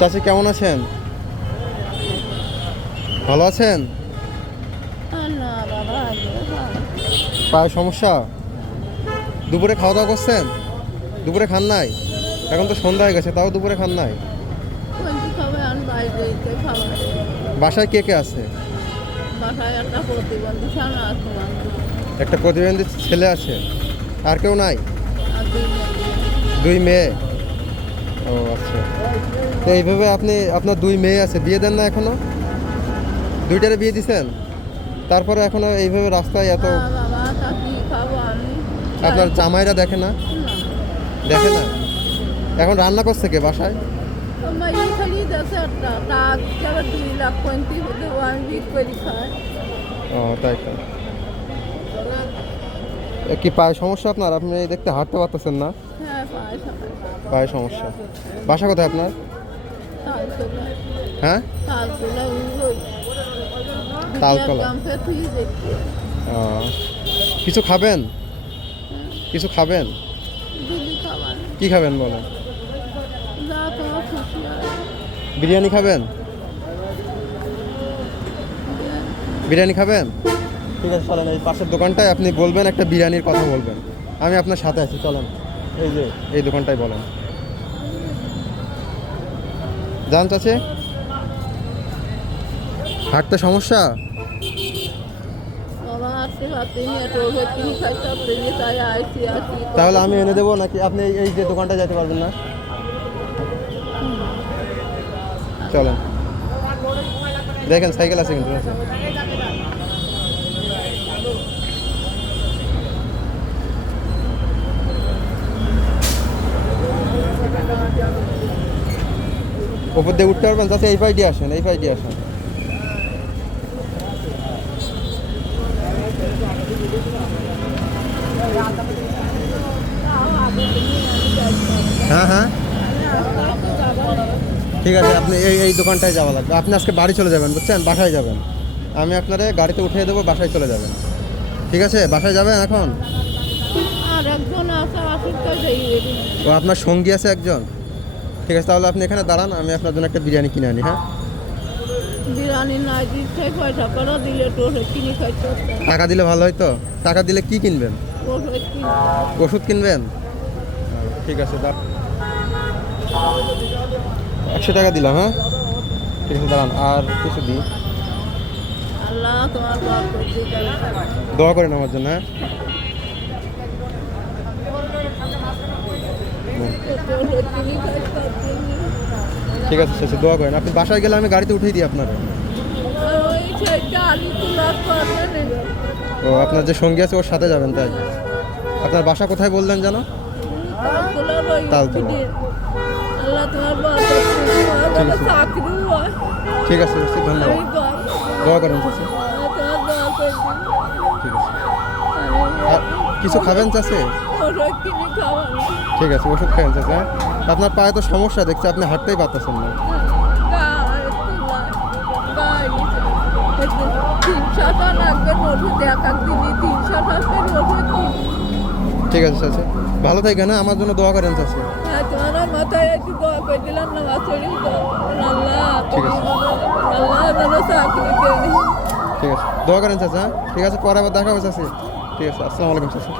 চাচি কেমন আছেন? ভালো আছেন? পায়ের সমস্যা? দুপুরে খাওয়া দাওয়া করছেন? দুপুরে খান নাই? এখন তো সন্ধ্যা হয়ে গেছে তাও দুপুরে খান নাই? বাসায় কে কে আছে? একটা প্রতিবন্ধী ছেলে আছে। আর কেউ নাই? দুই মেয়ে। ও আচ্ছা। তো এইভাবে আপনি আপনার দুই মেয়ে আছে বিয়ে দেন না এখনও? দুইটারে বিয়ে দিছেন? তারপরে এখনও এইভাবে রাস্তায় এত আপনার জামাইরা দেখে না? দেখে না? এখন রান্না করছে কে বাসায়? ও তাই তো। এ কি পায়ে সমস্যা আপনার? আপনি দেখতে হাঁটতে পারতেছেন না। পায় সমস্যা। বাসা কোথায় আপনার? হ্যাঁ? তালতলা। কিছু খাবেন? কিছু খাবেন? কি খাবেন বলেন? বিরিয়ানি খাবেন? বিরিয়ানি খাবেন? ঠিক আছে, চলেন, এই পাশের দোকানটায় আপনি বলবেন, একটা বিরিয়ানির কথা বলবেন। আমি আপনার সাথে আছি, চলেন। এই যে এই দোকানটায় বলেন। জান চাচি। হাঁটতে সমস্যা? তাহলে আমি এনে দেবো নাকি আপনি এই- এই যে দোকানটা যেতে পারবেন না? চলেন। দেখেন সাইকেল আছে কিন্তু ওপর দিয়ে উঠতে পারবেন যাতে এই পাই দিয়ে আসেন এই পাই দিয়ে আসেন। হ্যাঁ হ্যাঁ। ঠিক আছে আপনি এই এই দোকানটায় যাওয়া লাগবে। আপনি আজকে বাড়ি চলে যাবেন বুঝছেন? বাসায় যাবেন। আমি আপনারে গাড়িতে উঠিয়ে দেবো বাসায় চলে যাবেন। ঠিক আছে? বাসায় যাবেন এখন? ও আপনার সঙ্গী আছে একজন? ঠিক আছে তাহলে আপনি এখানে দাঁড়ান আমি আপনার জন্য একটা বিরিয়ানি কিনে আনি হ্যাঁ? বিরিয়ানি পয়সা করে দিলে তো ওষুধ কিনে খাইতে টাকা দিলে ভালো হয়তো টাকা দিলে কি কিনবেন? ওষুধ কিনবেন? ঠিক আছে দাঁড় একশো টাকা দিলাম হ্যাঁ? ঠিক আছে দাঁড়ান আর কিছু দিই। দোয়া করেন আমার জন্য হ্যাঁ হুম, ওষুধ কিনে খাইতে পারছি ঠিক আছে, শেষে দোয়া করেন। আপনি বাসায় গেলে আমি গাড়িতে উঠিয়ে দিই আপনার। ও, আপনার যে সঙ্গী আছে, ওর সাথে যাবেন তাই। আপনার বাসা কোথায় বললেন জানো চাকরি হয় ঠিক আছে, ধন্যবাদ। দোয়া করেন ঠিক আছে। কিছু খাবেন চাষে? ঠিক আছে, ওষুধ খাবেন হ্যাঁ? আপনার পায়ে তো সমস্যা, দেখছি আপনি হাঁটতেই পারতেছেন না। ঠিক আছে চাষে ভালো থাকেন না আমার জন্য দোয়া করেন না ঠিক আছে। ঠিক আছে। দোয়া করেন, চাচা হ্যাঁ? ঠিক আছে, পরে আবার দেখা হবে চাষে ঠিক আছে, আসসালামু আলাইকুম চাষা